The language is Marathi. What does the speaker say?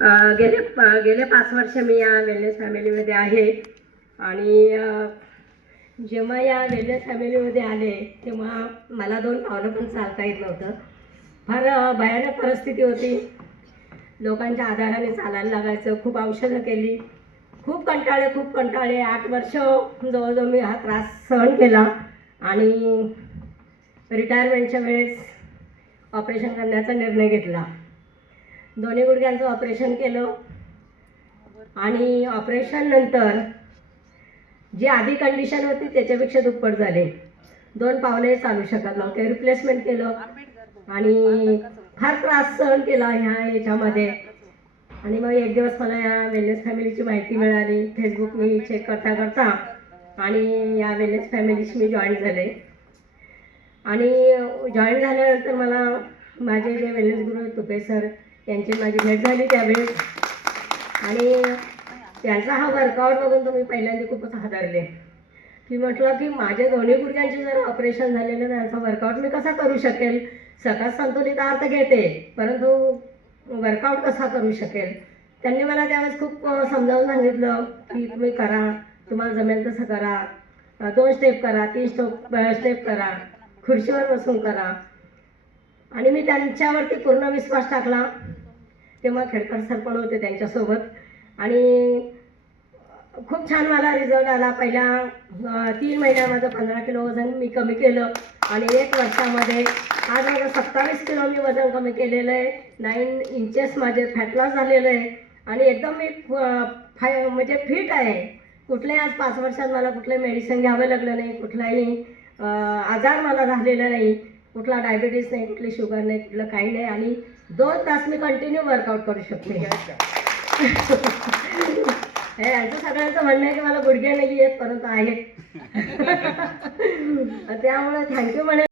गेले 5 वर्ष मी या वेलनेस फॅमिलीमध्ये आहे आणि जेव्हा या वेलनेस फॅमिलीमध्ये आले तेव्हा मला 2 पावलं पण चालता येत नव्हतं. फार भयानक परिस्थिती होती. लोकांच्या आधाराने चालायला लागायचं. खूप औषधं केली, खूप कंटाळे 8 वर्ष जवळजवळ मी हा त्रास सहन केला आणि रिटायरमेंटच्या वेळेस ऑपरेशन करण्याचा निर्णय घेतला. दोन्ही गुडघ्यांचं ऑपरेशन केलं आणि ऑपरेशन नंतर जी आधी कंडिशन होती त्याच्यापेक्षा दुप्पट झाले. 2 पावले चालू शकत नव्हते. रिप्लेसमेंट केलं आणि फार त्रास सहन केला ह्या याच्यामध्ये. आणि मग एक दिवस मला या वेलनेस फॅमिलीची माहिती मिळाली. फेसबुक मी चेक करता आणि या वेलनेस फॅमिलीशी मी जॉईन झाले आणि जॉईन झाल्यानंतर मला माझे जे वेलनेस गुरु तुपे सर यांची माझी भेट झाली त्यावेळेस आणि त्यांचा हा वर्कआउट बघून तुम्ही पहिल्यांदा खूपच हादरले की म्हटलं की माझे दोन्ही गुडघ्यांचे जर ऑपरेशन झालेलं त्यांचा वर्कआउट मी कसा करू शकेल. सकाळ संतुलित आहार घेते परंतु वर्कआउट कसा करू शकेल. त्यांनी मला त्यावेळेस खूप समजावून सांगितलं की तुम्ही करा, तुम्हाला जमेल तसं करा, 2 स्टेप करा, 3 स्टेप करा, खुर्चीवर बसून करा. आणि मी त्यांच्यावरती पूर्ण विश्वास टाकला. तेव्हा खेडकर सर पण होते त्यांच्यासोबत आणि खूप छान मला रिझल्ट आला. पहिल्या 3 महिन्यामध्ये 15 किलो वजन मी कमी केलं आणि 1 वर्षामध्ये आज माझं 27 किलो मी वजन कमी केलेलं आहे. 9 इंचेस माझे फॅट लॉस झालेलं आहे आणि एकदम मी म्हणजे फिट आहे. कुठल्याही आज 5 वर्षात मला कुठलंही मेडिसिन घ्यावं लागलं नाही, कुठलाही आजार मला झालेला नाही, कुठला डायबिटीस नाही, कुठली शुगर नाही, कुठलं काही नाही आणि 2 तास मी कंटिन्यू वर्कआउट करू शकते. हे यांचं सगळ्यांचं म्हणणं आहे की मला गुडघे नाही आहेत परंतु आहेत. त्यामुळे थँक्यू म्हणे.